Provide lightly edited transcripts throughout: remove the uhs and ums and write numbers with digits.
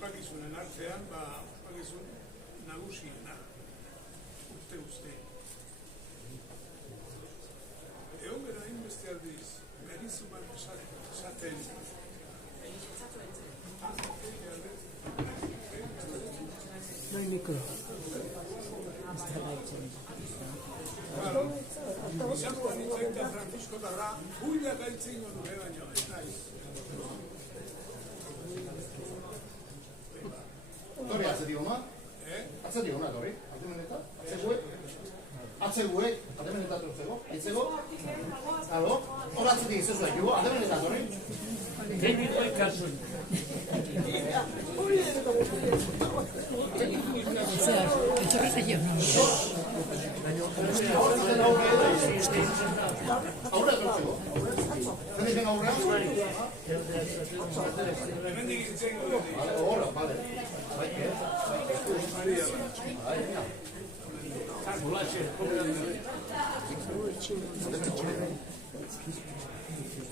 ospakizunen artean, ospakizun nagusiena, uste. Egon gara inbeste aldiz, Garizu bat esaten. No hay micro. Izango banitzen da Francisco Tarra, huila gaitzen godu, baino, ez naiz. Torri atzeti gona? Atzeti gona, torri? Atemeneta? Atzeguek? Atemeneta tortzeko? Aitzeko? Alo? Hor atzeti izazu ekibo? Atemeneta, torri? Tekniko ikasun. Aurra tortzeko? Zer dizen aurra? Hemendik itzen godu. Horra, bale.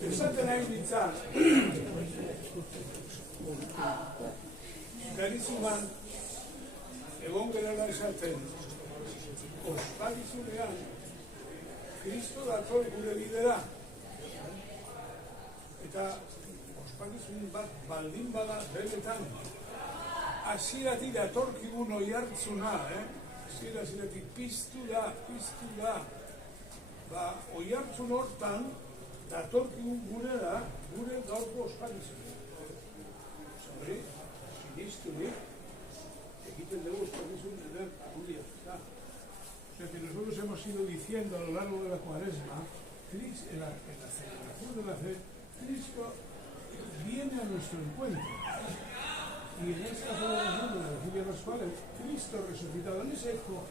Esaten nahi ditzan, Garizuman egon gerala esaten, ospakizunean, Kristo dator gure bidera. Eta ospakizun bat baldin bada benetan, hasieratik datorkigun oihartzuna, hasieratik piztu da. Oihartzun hortan, datorkigun gure gaurko ospakizun. Hori, sinisturik, egiten dugu ospakizun eder agudia. O sea que nosotros hemos ido diciendo a lo largo de la Cuaresma, en la celebración de la fe, Cristo viene a nuestro encuentro. Y en esta celebración de la vigilia pascual, Cristo resucitado, en ese eco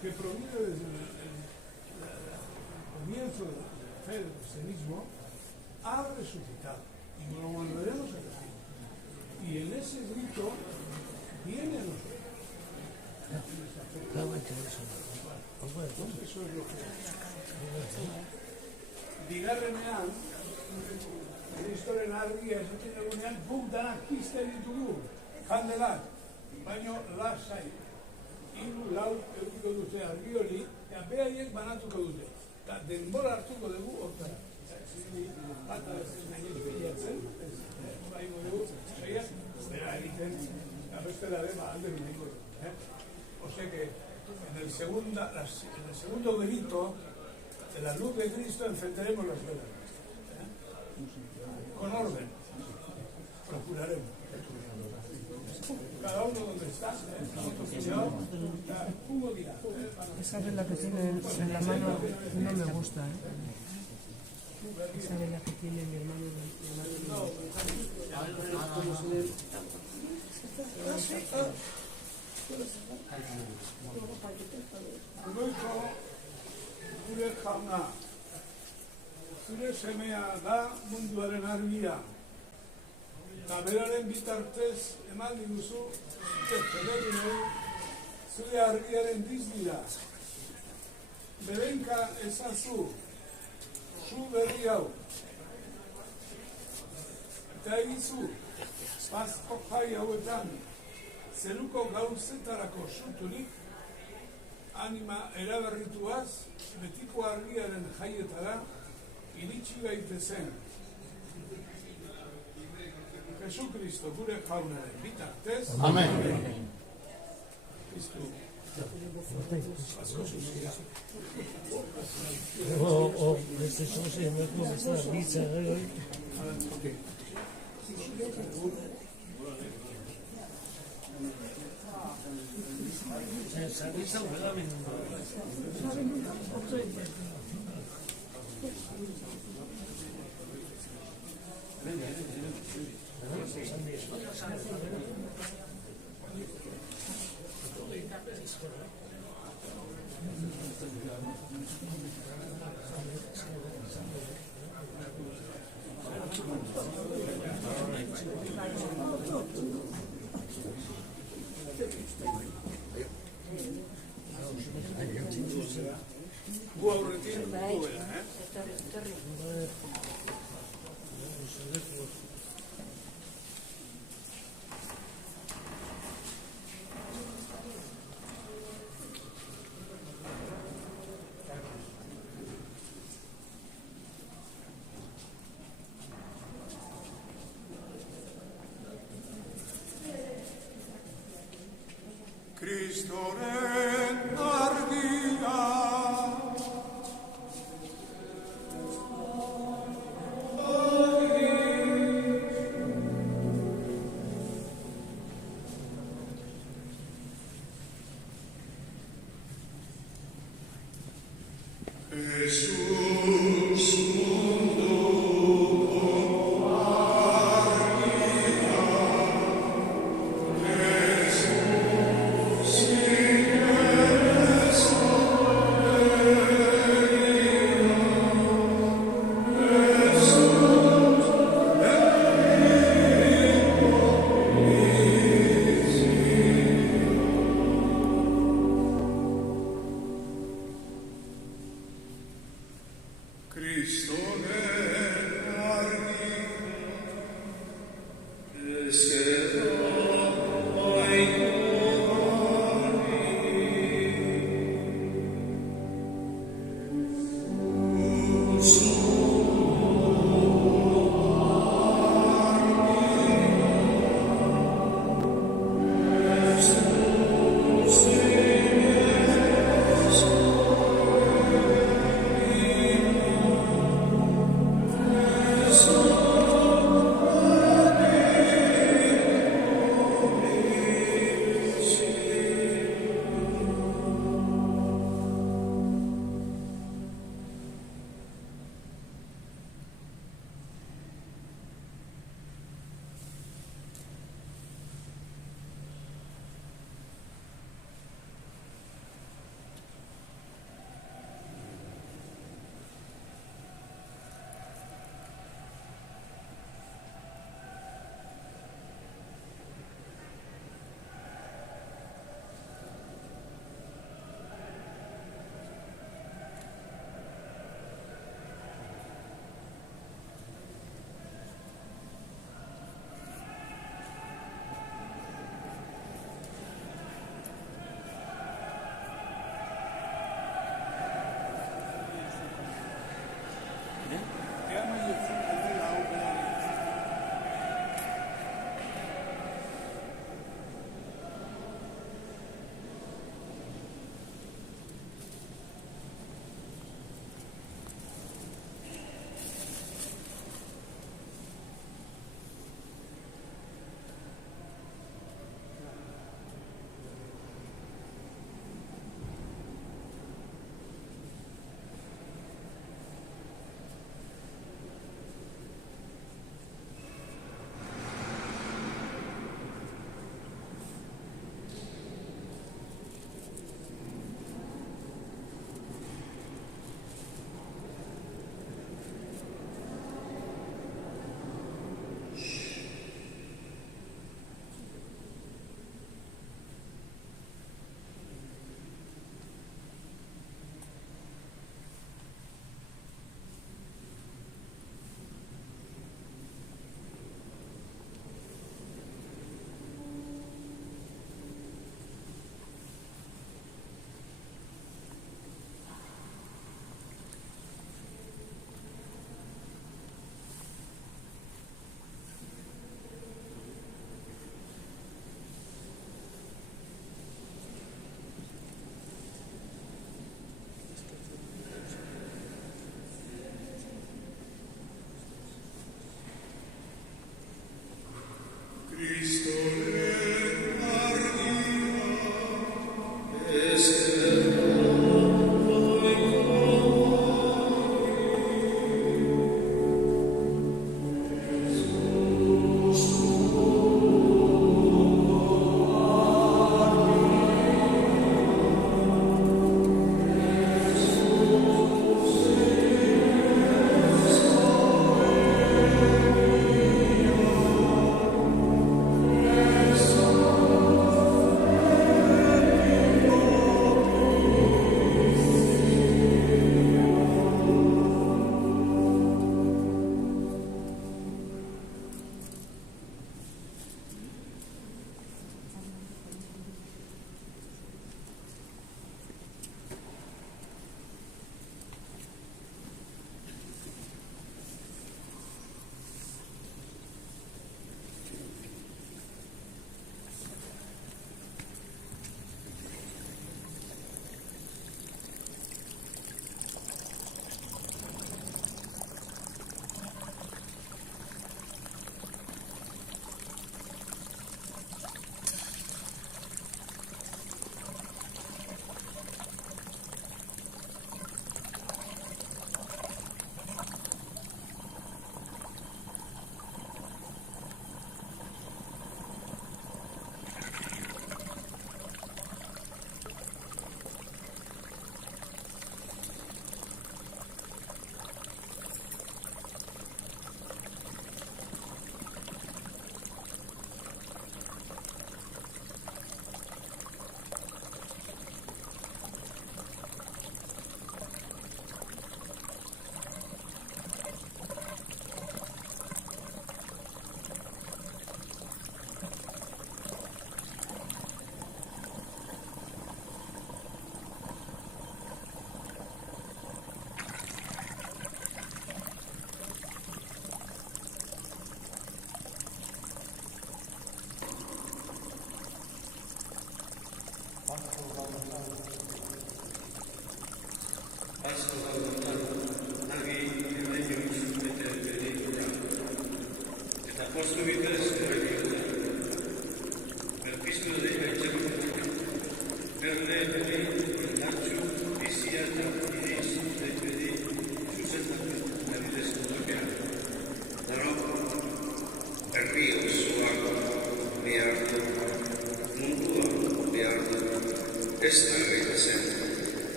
que proviene desde el comienzo de la fe del cristianismo, ha resucitado. Y lo volveremos a decir. Y en ese grito viene a nosotros. Eso es lo que bigarrenean, Kristoren argia esaten egunean, guk danak pizten ditugu, kandelak, baino lasai, 3-4 edukiko dute argi hori, eta behaiek banatuko dute. Eta denbora hartuko dugu hortara. Bata ez nahi behiatzen, baino dugu, zeiak, bera egiten, abestela dema alde nahiko dugu. O sea que en el segundo grito de la luz de Cristo encenderemos las velas. Con orden. Procuraremos. Cada uno donde está. Esa vela que tiene en la mano no me gusta, Esa vela que tiene mi hermano en la mano. Goiko gure jauna, zure semea da munduaren argia, eta beraren bitartez eman diguzu zure argiaren dizgira. Berenka ezazu, zu berri hau, eta egizu, Pasko jai hauetan, zeruko gauzetarako suturik, anima eraberrituaz, betiko argiaren jaietara, iritsi gaitezen. Jesu Kristo gure jaunaren bitartez. Amen. Kristo. Asko zuzia. Beste sozi emeko bezala bitza gero. Zabitza huela Gu aurretik duela, Kristoren argia.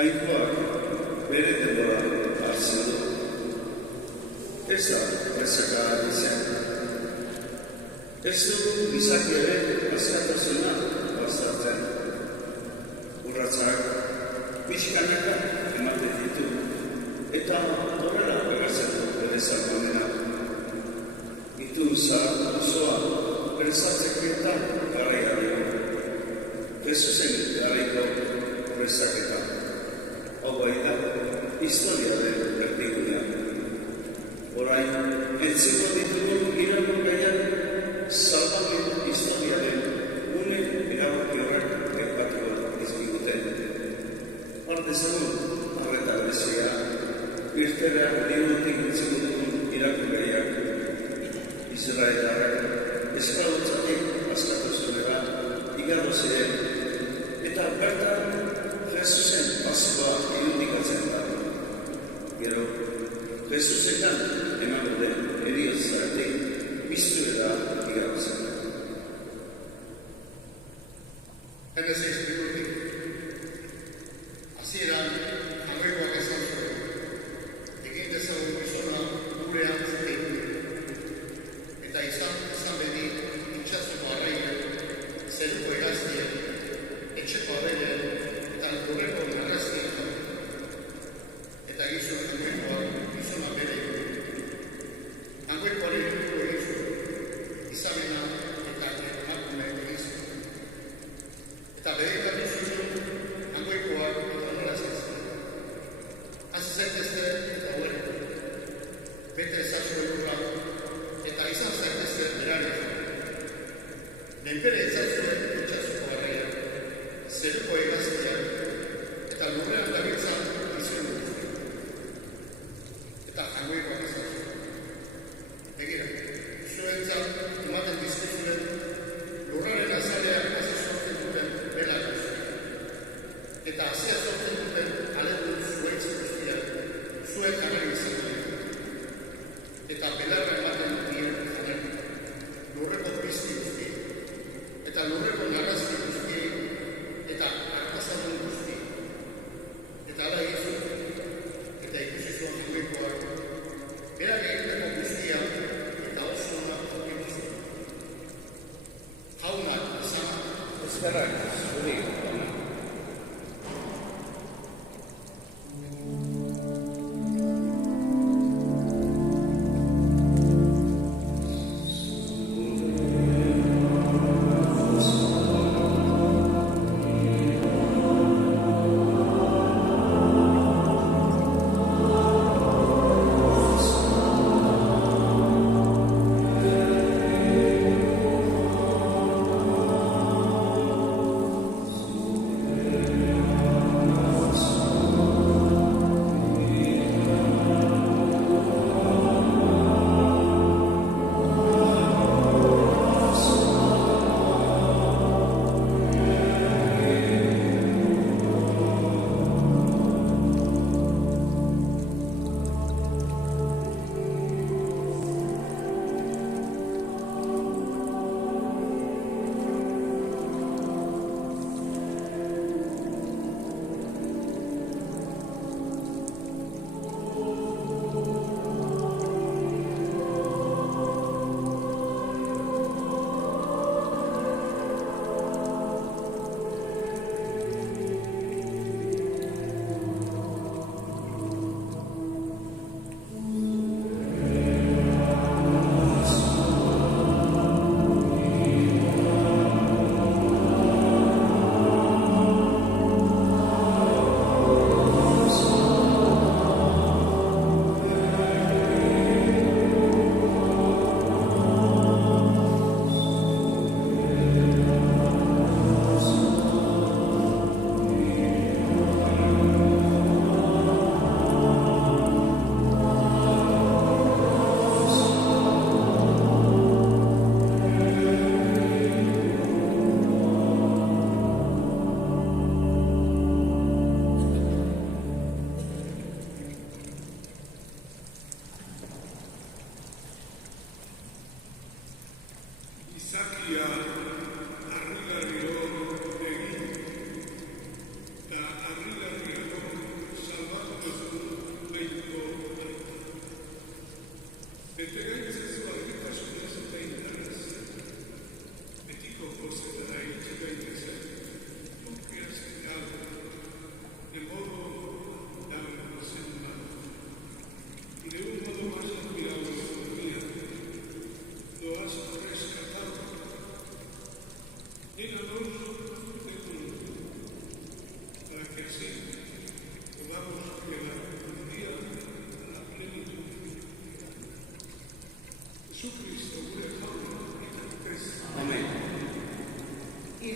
Jainkoak bere denbora hartzen du. Ez da presaka izan. Ez dugu gizaki ere askatasuna bazartzen. Urratzak pixkanaka ematen ditu. Eta horrela begatzen du bere zagonena. Itu zara osoa presatzeko eta garraia dugu. Jesusen garraiko presaketa. Hau da, historia den berdigunea. Orain, entziko ditugun irakur gaiak salbamen historia den une erabaki horrek gertatu izbiguten. Hortezagun, arreta berezia, irtera digutik entziko dugun irakur gaiak. Israelak eskalautzatik askatu zunera igaro ziren eta bertan Jesusen paskoa irudikatzen da. Gero, Jesusetan emango den heriotzagatik biztuera igarotzen. Genesis bilutik, hasieran jainkoak esan zuen, egin dezagun gizona gure antzetik, eta izan bedi itxasuko arraien, zeruko egaztien, etxeko abeleen, eta lurreko narraztien, eta gizona bere. Hangoikoaren helburu egin zuen, izamena eta emakume egin zuen. Eta bedekatu zuen, hangoikoak eta narrazten zuen. Hasi zaitezte eta huertu. Bete ezazue lurra, eta izan zaitezte berare. Nenbere ezazue itxasuko arraia, zeruko egaztiak, eta lurrean dabiltzan izuen dut. Eta hangoikoak izan zuen. Begira, zuentzat ematen dizkizuen lurraren azaleak hasi sortzen duten belak guztiak. Eta hasia sortzen duten aletu zuaitz guztiak zuen janari izan dut. Eta belarra ematen dien janari. Lurreko pizti guzti. Eta lurreko narrazki guzti. Eta arkazadun guzti. Eta ala egizu. Eta ikusi zuen hangoikoak. Berak egiteko guztia eta oso onak okitu. Jaunak izan. Eskerrak, zuri.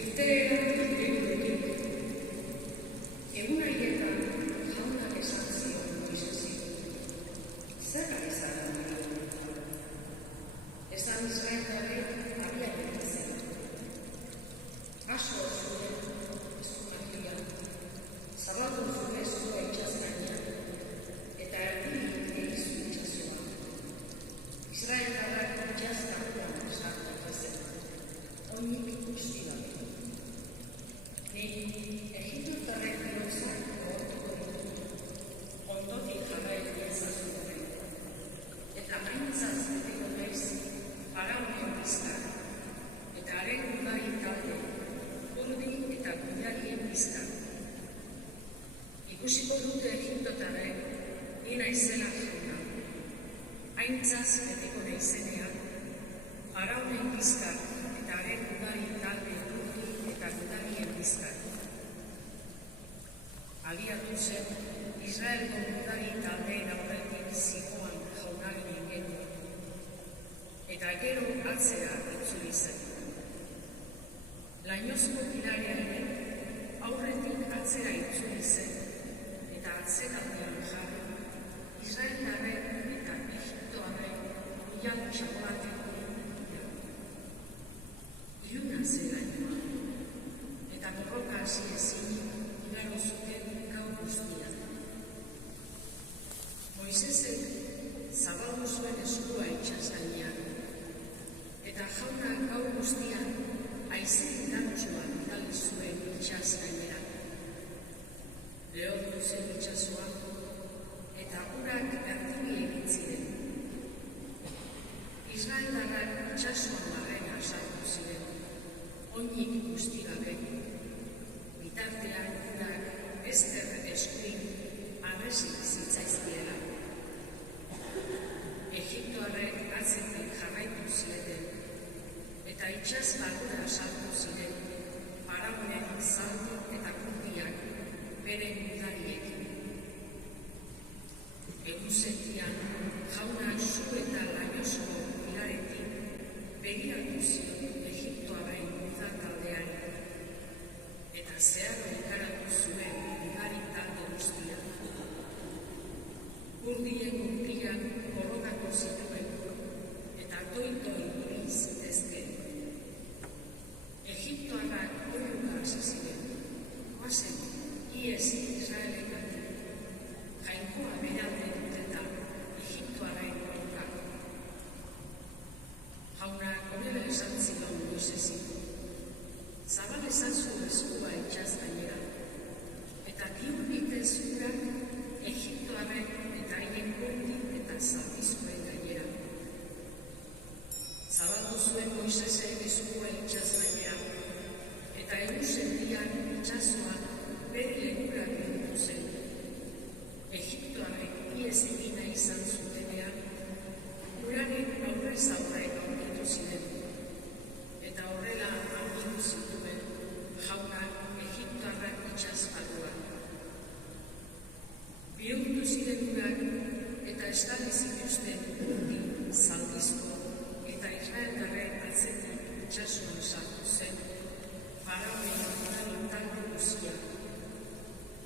Irteera irekitik, egun haietan jaunak esan zion Moisesi, zer ari zara nire? Esan Israeldarrek abia zen. Asko zuen ezunakia, zabaldu zuen zua itxasgainean, eta erdirik egizu itxasua. Israeldarrak itxasgainean sartu zen, onik guztia. Egiptotarrek bihurtzak gogortuko ditu, ondotik jarraitu ezazuen, eta aintzat beteko naiz faraonen bizkar, eta haren udari talde, urdi eta gudarien bizkar. Ikusiko dute egiptotarrek, ni naizela jauna, aintzat beteko naizenean, faraonen bizkar, eta haren udari talde, eta gudarien bizkar. Agiatu zen, Israelko gudari taldeen aurretik zigoan jaunaginen genuen, eta gero atzera itzuli zen. Lainozko pirarearen aurretik atzera itzuli zen, eta atzekaldean jarri, Israeldarren eta Egiptoaren ilan txapolatik dira. Iluna zela eta borroka hasi ezin igaro zuten gau guztia. Moisesek zabaldu zuen eskua itxasgainean, eta jaunak gau guztian haize indartsua bidali zuen itxasgainera. Lehortu zen itxasua, eta urak erdiri egin ziren. Israeldarrak itxasuan barrena sartu ziren, oinik guzti gabe. Bitartean urak ezker eskuin arresik zitzaizkiela. Egiptoarrek atzetik jarraitu ziren, eta itxas barrura sartu ziren, faraonen zaldi eta kurdiak beren gudariekin. Eguzetian, jaunak zu eta lainosko piraretik begiratu zion Egiptoaren gudataldeari, eta zeharo enkaratu zuen gudari talde guztia. Kurdien gurtiak borrokatu zituen, eta toi-toi hori zitezken. Egiptoarrak horruka hasi ziren, goazen, iez Israelegatik, jainkoa beralde dut eta Egiptoaren horruka. Jaunak horrela esan zion Moisesi, zabal ezazu eskua itxasgainera, eta bihurgitez urak Egiptoaren eta haien kurdi eta zaldizkoen gainera. Zabaldu zuen Moisesek eskua itxasgainera, eta egusendian itxasua bere lekura bihurtu zen. Egiptoarrek iez egina izan zutenean, uraren aurrez aurre aurkitu ziren, eta horrela aurkitu zituen jaunak Egiptoarrak itxasbarruan. Bihurtu ziren urak eta estali zituzten urdi, zaldizko eta Israeldarren atzetik itxasuan sartu zen, faraonen gudari talde guztia,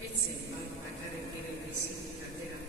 etzen bat bakarrik ere bizitik atera.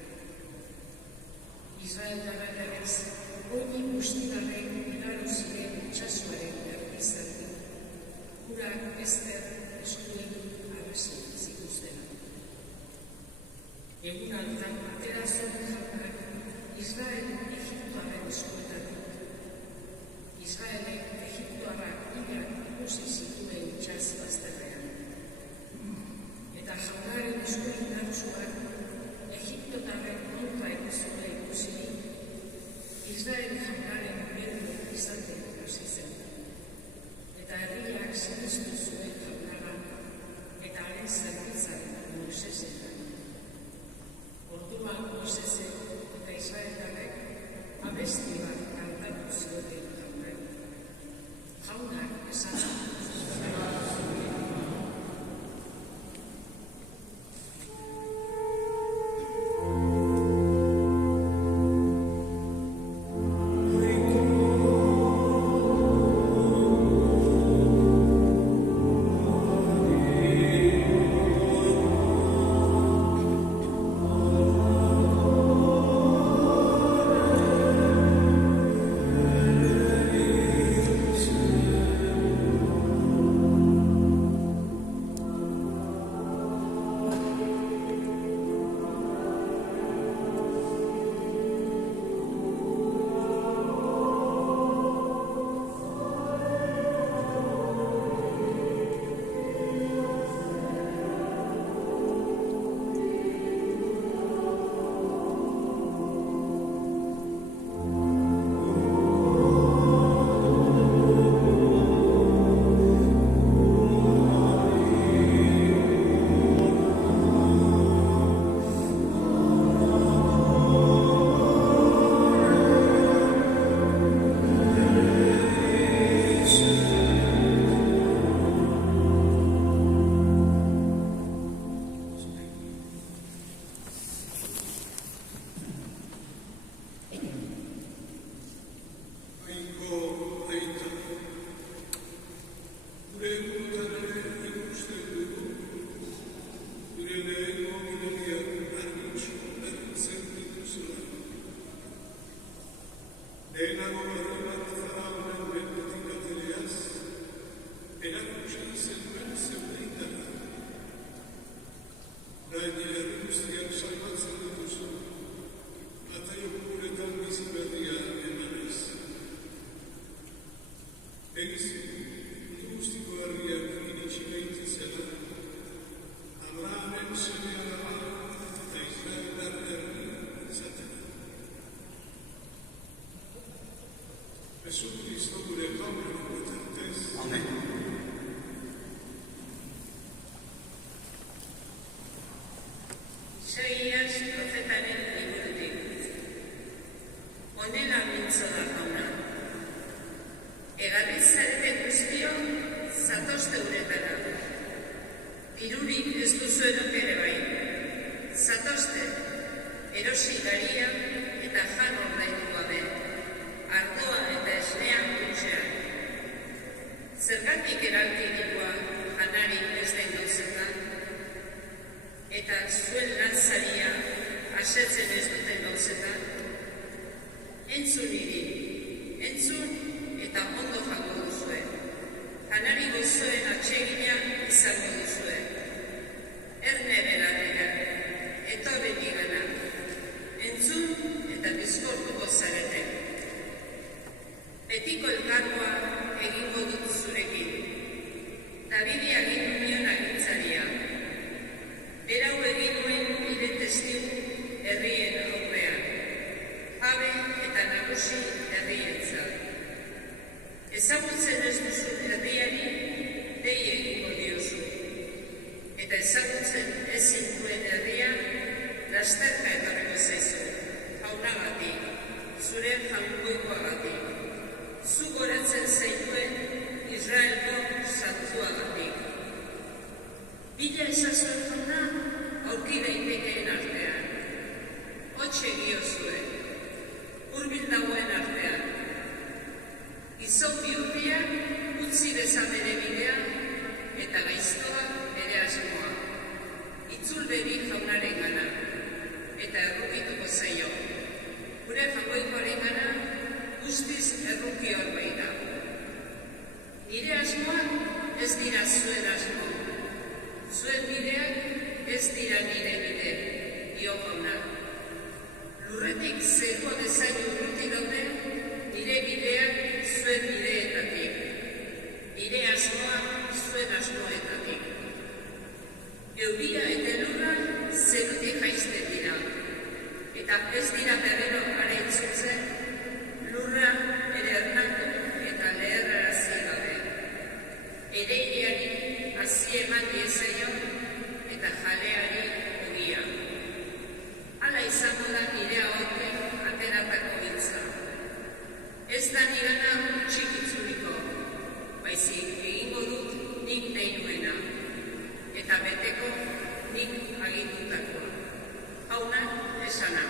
Eiz, mundu guztiko herriak iritsi behitzi zela, Abrahamen seme alaba eta Israeldar herri izaten. Jesu Kristo gure gaurren bitartez. Amen. Isaías profetaren liburutik. Honela mintzo da jauna. Egarri zarete guztio, zatozte uretara. Dirurik ez duzu ere bai. Zatozte, erosi garia eta jan ordaindu gabe. Ardoa eta esnean kutxean. Zergatik eraltirikoa janarik ez den gauzetan? Eta zuen lantzaria asetzen ez duten gauzetan? Entzun niri, entzun eta ondo jango duzue. Janari gozoen atsegina izango duzue. Erne belatera, etorri nigana. Entzun eta bizkortuko zarete. Betiko elkargoa egingo dut zurekin. Davidi agindu nion agintzaria. Berau egin nuen nire testiu herrien aurrean. Jabe eta nagusi herrientzat. Ezagutzen ez duzu herriari, dei egingo diozu. Eta ezagutzen ezin duen herria, lasterka etorriko zaizu. Jaunagatik, zure jaungoikoagatik. Zu goratzen zaituen Israelko santuagatik. Bila esazuen jauna, aurki daitekeen artean. Hotxe giozue, hurbil dagoen artean. Gizon bihurria, utzi dezan ere bidea, eta gaiztoa ere asmoa. Itzul beri jaunaren gana, eta errukituko zaio. Gure jangoikoaren gana, guztiz erruki horbei da. Nire asmoa ez dira zuen asmo. Zuen bideak ez dira nire bide, dio jauna. Lurretik zerko dezaino urruti daude, nire bideak zuen bideetatik. Nire asmoa zuen asmoetatik. Euria eta lurra zerutik jaizten dira. Eta ez dira berriro are itzultzen, lurra ere ernatu eta leherrarazi gabe. Ereiari hasi eman diezaio eta jaleari ogia. Hala izango da nire ahotik ateratako hitza. Ez da nirana utxik itzuliko, baizik egingo dut nik nahi nuena, eta beteko nik agindutakoa. Jauna esana.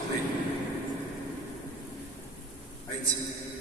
Amen. Aitzak.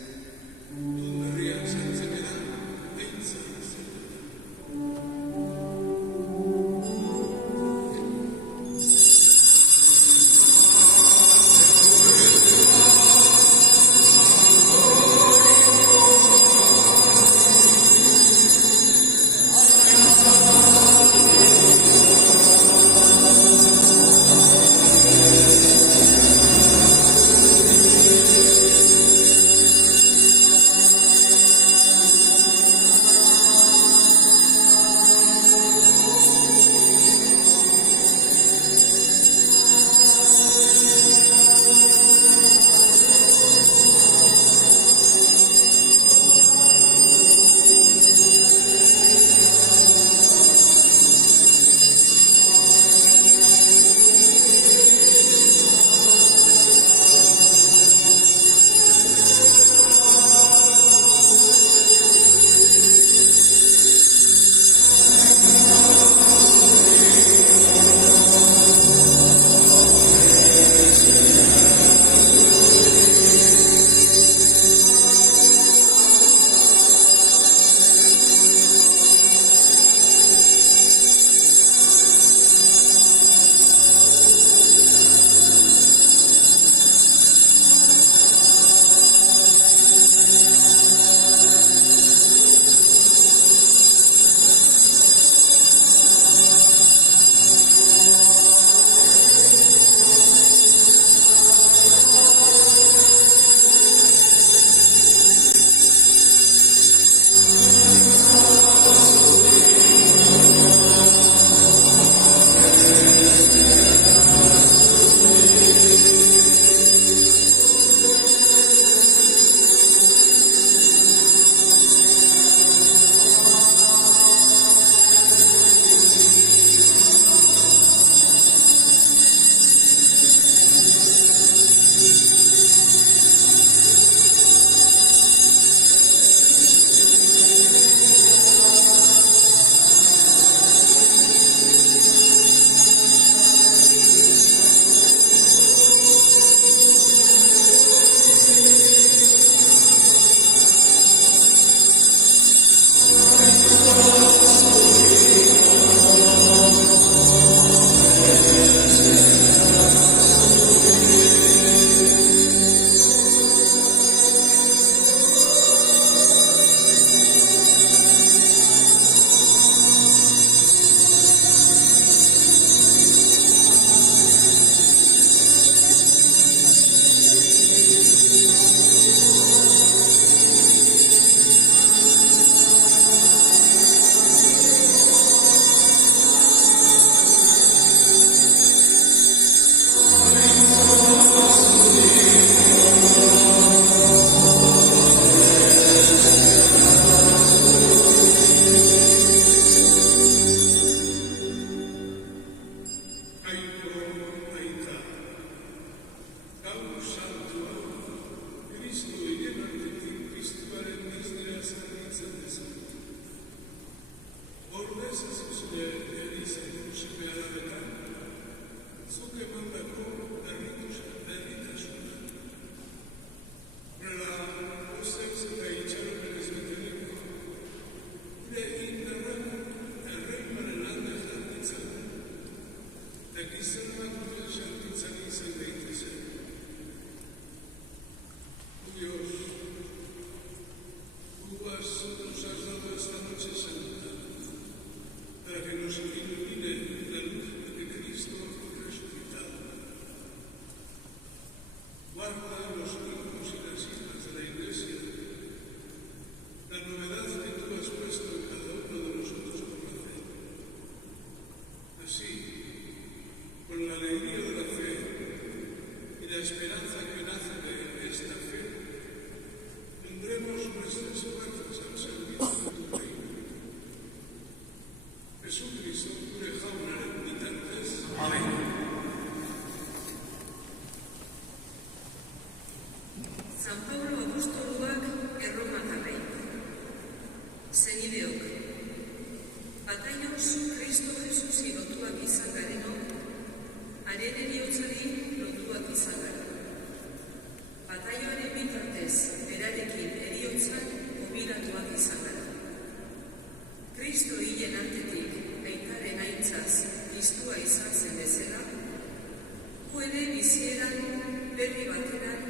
bateran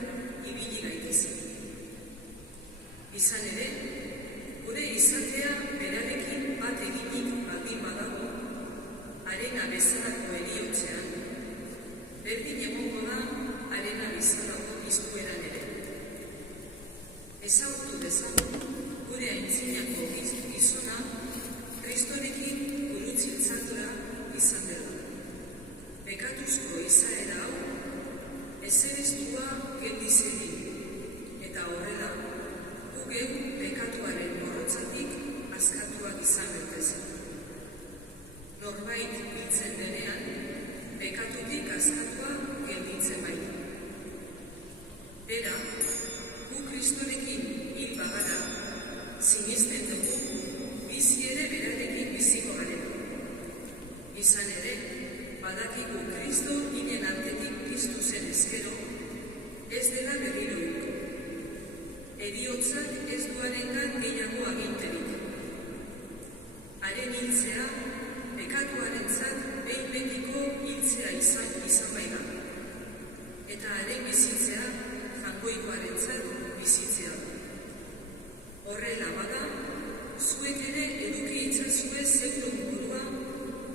ibili gaitezen. Izan ere, gure izatea berarekin bat eginik baldin badago, harena bezalako heriotzean, berdin egongo da harena bezalako iztueran ere. Ezagutu dezagun gure aintzinako gizona Kristorekin gurutziltzatura izan dela. Bekatuzko izaera hau ezerestua geldizedi, eta horrela gu geu bekatuaren morrotzatik askatuak izan gaitezen. Norbait hiltzen denean, bekatutik askatua gelditzen baita. Bera, gu Kristorekin hil bagara, sinisten dugu bizi ere berarekin biziko garela. Izan ere, badakigu Kristo hilen artetik piztu zen ezkero, ez dela berriroik. Heriotzak ez duarengan gehiago aginterik. Haren hiltzea, bekatuarentzat behin betiko hiltzea izan bai da. Eta haren bizitzea, jainkoikoarentzat bizitzea. Horrela bada, zuek ere eduki itzazue zeure burua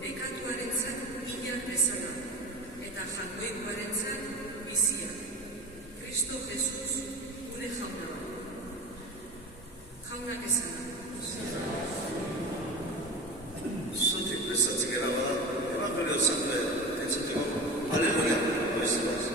bekatuarentzat hilak bezala, eta jainkoikoarentzat bizia. Kristo Jesus gure jauna da. Jaunak ezana. Zutik prestatzen gara bada, evangelio zantzea entzateko. Aleluia, beste bat.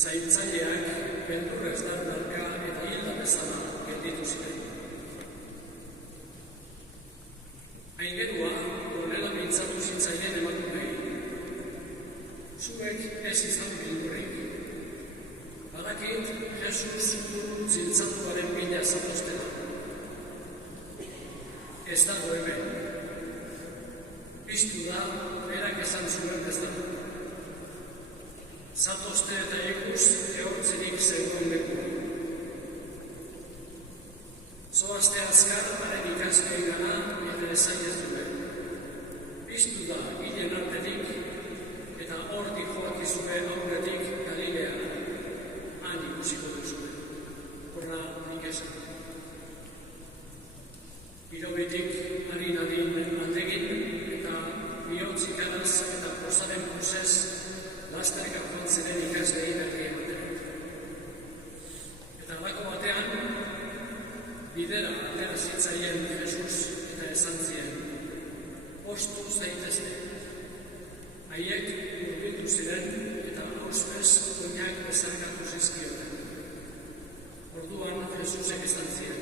Zaintzaileak beldurrez dardarka eta hilda bezala gelditu ziren. Aingerua horrela mintzatu zitzaien emakumei. Zuek ez izan beldurrik. Badakit Jesus zintzatuaren bila zatoztela. Ez dago hemen. Piztu da, berak esan zuen bezala. Zatozte eta ikus ehortzenik zegoen leku. Zoazte azkar haren ikaskei gana eta ezain ez duen. Piztu da hilen artetik eta hortik joakizue aurretik Galileara. Han ikusiko duzue. Horra nik esan. Hirobetik harin ategin eta bihotzik anaz eta posaren pusez lasterka joan ziren postu zaitezte. Haiek urbildu ziren eta auspez oinak bezarkatu zizkioten. Orduan Jesusek esan zien,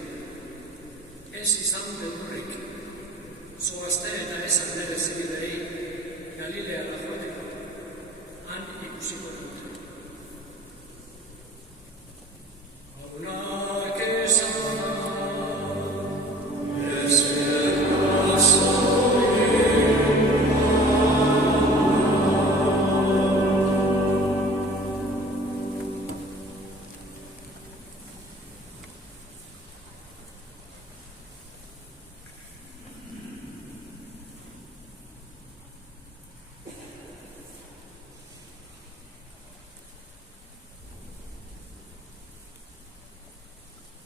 ez izan beldurrik, zoazte eta esan nire zigilei Galilea da joateko, han ikusiko dut. Aunak esan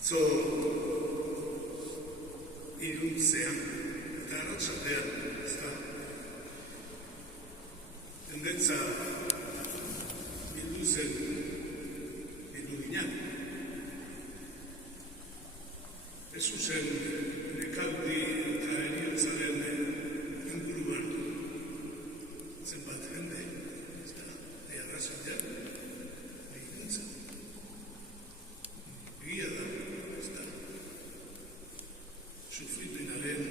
So, iruntzean eta arratsaldean, ezta? Tendetza bildu ginen. Jesusen nekaldi eta heriotzaren inguruan zenbat jende, ezta? Arratsaldean, iruntza. Egia da. Sufrimenaren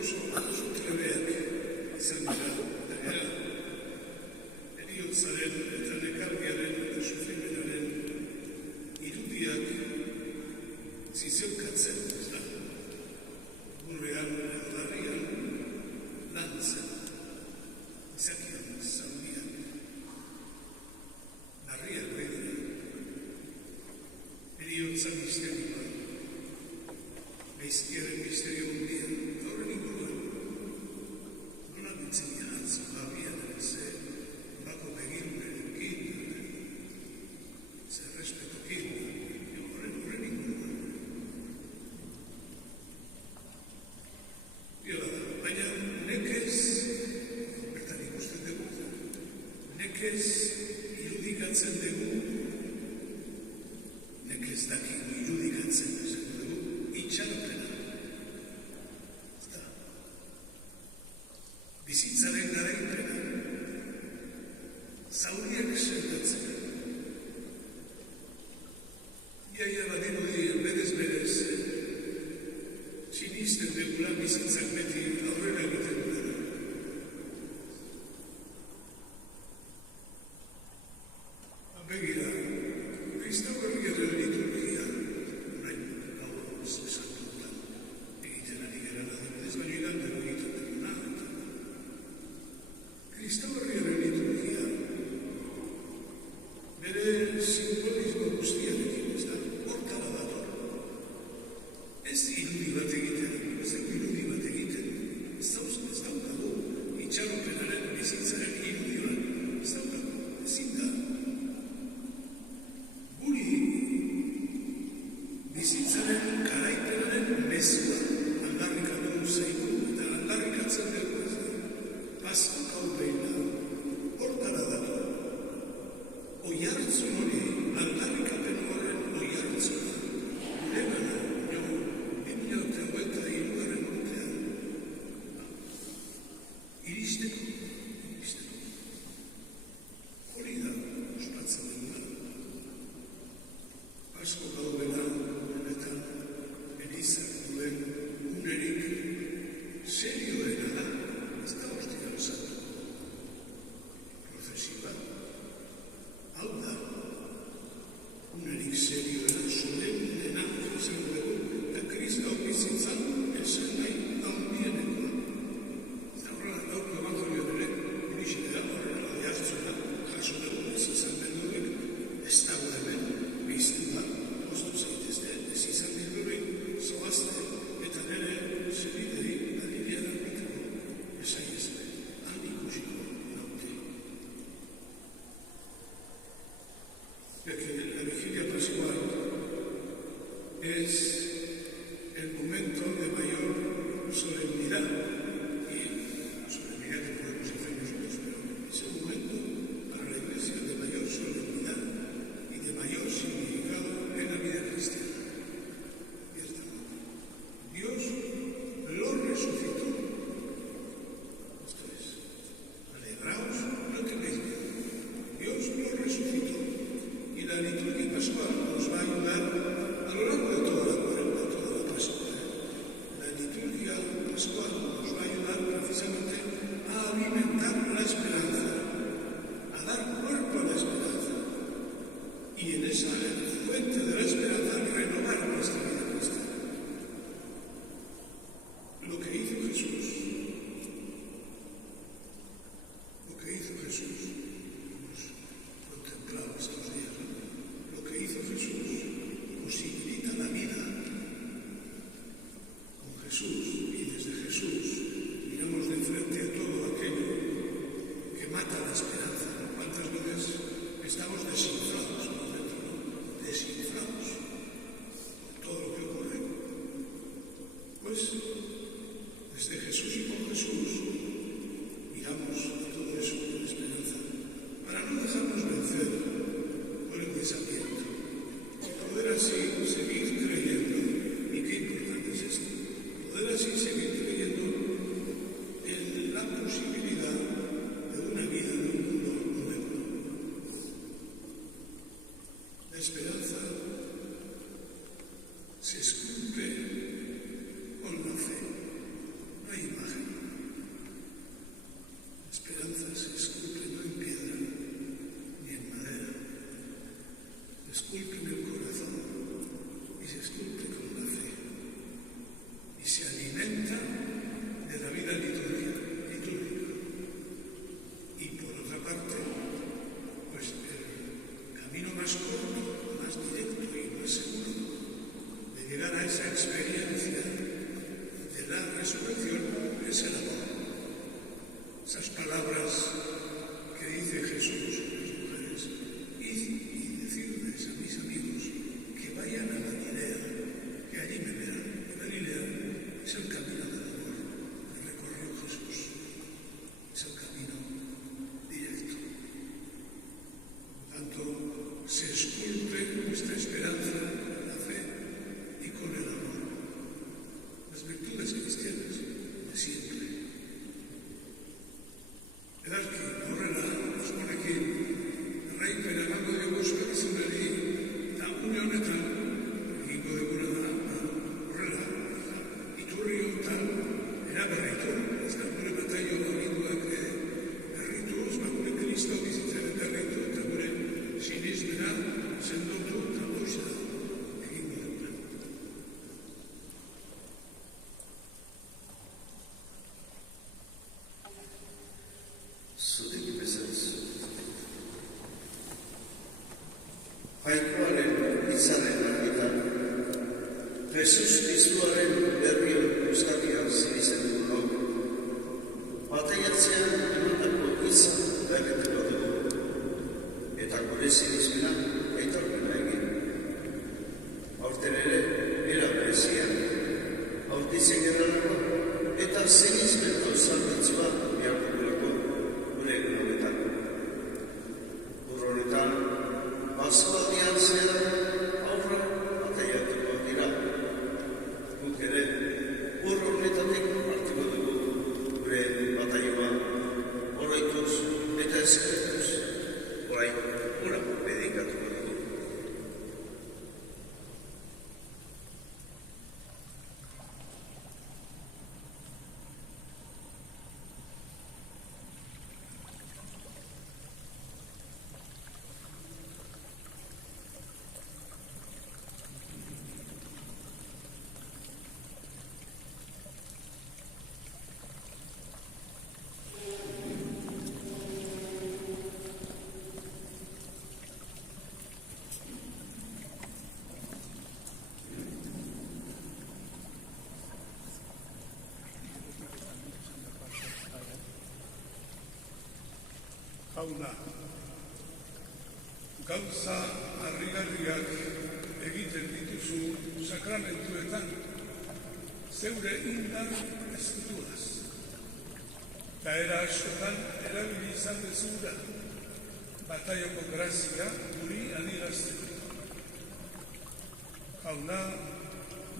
oso trebeak izan dira, eta gara, heriotzaren eta nekargiaren eta sufrimenaren irudiak ziziokatzen, ez da, gurrean edo larrian lantzen, izakian zauriak, larriak behira, heriotza misterioa, Bezkiaren misterio hundia, horren inguruan, nola bitzenia hartzen babian ere bako begirunekin, respetokin, horren inguruan. Biola da, baina nekez, bertan ikusten dugu, nekez irudikatzen dugu, nekez dakigu irudikatzen dugu, itxaropena. Bizitzaren garaipena. Zauriak sentatzen. Iaia badirudi berez sinisten degula bizitzak beti aurrera egiten dira. Begira, Kristau herriaren liturgia, orain gaur santuetan egiten ari gara adibidez, baina igandero egiten duguna. Kristau herriaren liturgia bere simbolismo guztiarekin, ez da, hortara dator. Ez irudi bat egiten, ez irudi bat egiten, ez dauz Pascual nos va a ayudar precisamente a alimentar la esperanza, a dar cuerpo a la esperanza y en esa fuente de la esperanza renovar nuestra vida cristiana. Lo que hizo Jesús, hemos contemplado estos días, ¿no? Lo que hizo Jesús posibilita la vida. Con Jesús y desde Jesús miramos de frente a todo aquello que mata la esperanza. ¿Cuántas veces estamos desinflados por dentro, ¿no? Desinflados por todo lo que ocurre? Pues desde Jesús y con Jesús miramos todo eso con esperanza para no dejarnos vencer por el desaliento y poder así seguir creyendo. Y qué importante es esto, poder así seguir creyendo en la posibilidad de una vida en un mundo nuevo. La esperanza se esculpe con la fe, no hay imagen. La esperanza se esculpe no en piedra ni en madera, se esculpe en el corazón y se esculpe con la fe y se alimenta de la vida litúrgica. Y por otra parte, pues el camino más corto, más directo y más seguro de llegar a esa experiencia de la resurrección es el amor. Esas palabras que dice Jesús a las mujeres: id y decidles a mis amigos que vayan a Galilea, que allí me verán. Galilea es el camino del amor que recorrió Jesús, es el camino directo. Por tanto, se esculpe nuestra esperanza con la fe y con el amor, las virtudes cristianas de siempre. Edarki horrela, nos pone aquí, erraipen emango diogu zuzenari, eta une honetan, egingo diguna da, horrela, iturri honetan, eraberritu, ez da gure bataio aginduak berritu, ez da gure Kristo bizitzaren berritu, eta gure sinismena sendotu eta hauxe da egingo diguna. Zutik bezaz. Jainkoaren itzaren argitan, Jesus Kristuaren berrion guztakia zirizen dugunok, bataiatzean emandako izan berretuko dugu, eta gure zirizmena aitormena egin. Aurten ere, era berezian, aurtitzen gerralako, eta zirizmeko zalbitzua behar dugulako gure egun honetan. Urronetan, Paskualdian zehar aurra bataiatuko dira. Guk ere, urronetatik hartuko dugu gure bataioa, oroituz eta eskertuz, orain ura dedikatuko dugu. Jauna, gauza harrigarriak egiten dituzu sakramentuetan, zeure indar ezkutuaz. Eta era askotan erabili izan dezura, bataioko grazia guri adierazteko. Jauna,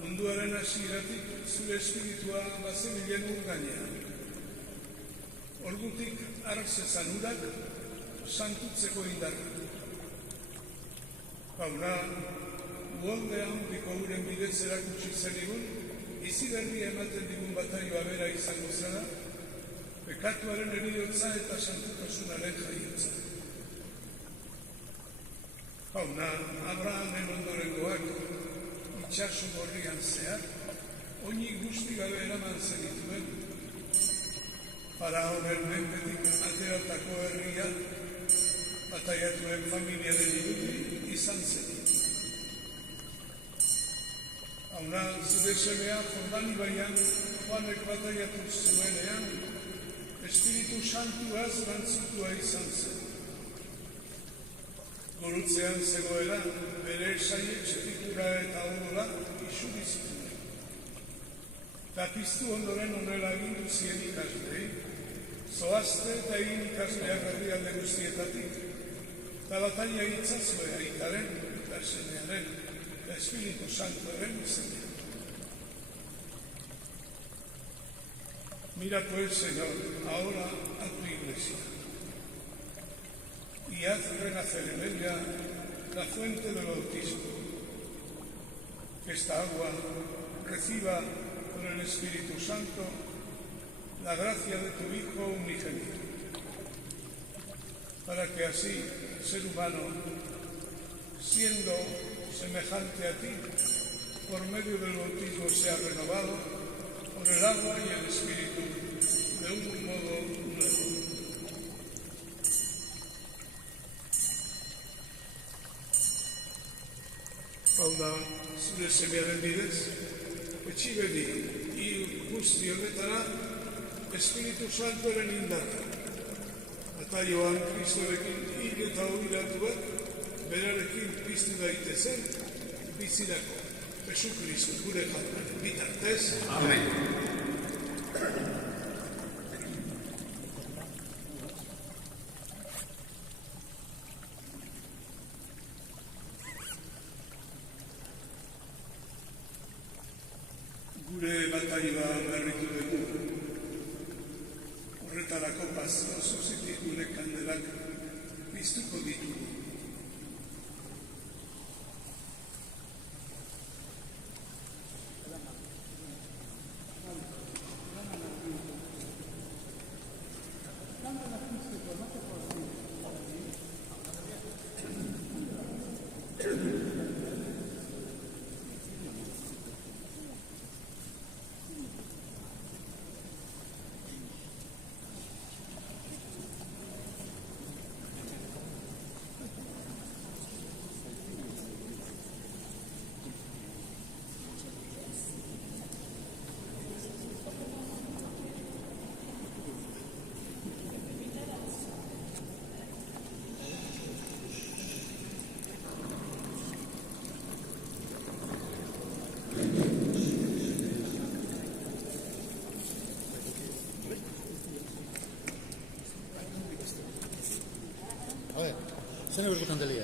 munduaren hasieratik zure espiritua bazebilen urgainean. Ordutik arrezezan urak santutzeko indarra. Jauna, uholde handiko uren bidez erakutsi zenigun, bizi berria ematen digun bataioa bera izango zara, pekatuaren heriotza eta santotasunaren jaiotza. Jauna, Abrahamen ondorengoak itxasu gorrian zehar, oinik guzti gabe eraman zenituen, Faraonen menpetik ateratako herria, bataiatuen familiaren irudi izan zen. Hauna, zure semea Jordan ibaian Juanek bataiatu zuenean, Espiritu Santuaz rantzutua izan zen. Gurutzean zegoela, bere saiek zetikura eta odola isuri zituen. Eta piztu ondoren horrela agindu zien ikaslei, zoazte eta egin ikasleak herrialde guztietatik, eta bataia itzazue aitaren eta semearen, eta Espiritu Santuaren izenean. Mira pues, Señor, ahora a tu iglesia y haz renacer en ella la fuente del bautismo. Que esta agua reciba con el Espíritu Santo la gracia de tu Hijo unigénito, para que así, ser humano, siendo semejante a ti, por medio del bautismo sea renovado por el agua y el Espíritu de un modo nuevo. Hau da, zure semearen bidez, etxibedi hil guzti honetara Espiritu Santoren indarra. Eta joan Kristorekin hil eta hobiratuak berarekin piztu daitezen bizirako. Jesu Kristo gure jarraren bitartez. Amen. Gure bataioa berritu dugu. Horretarako pasio zuzitik gure kandelak piztuko ditugu. Zer neurko kandelia?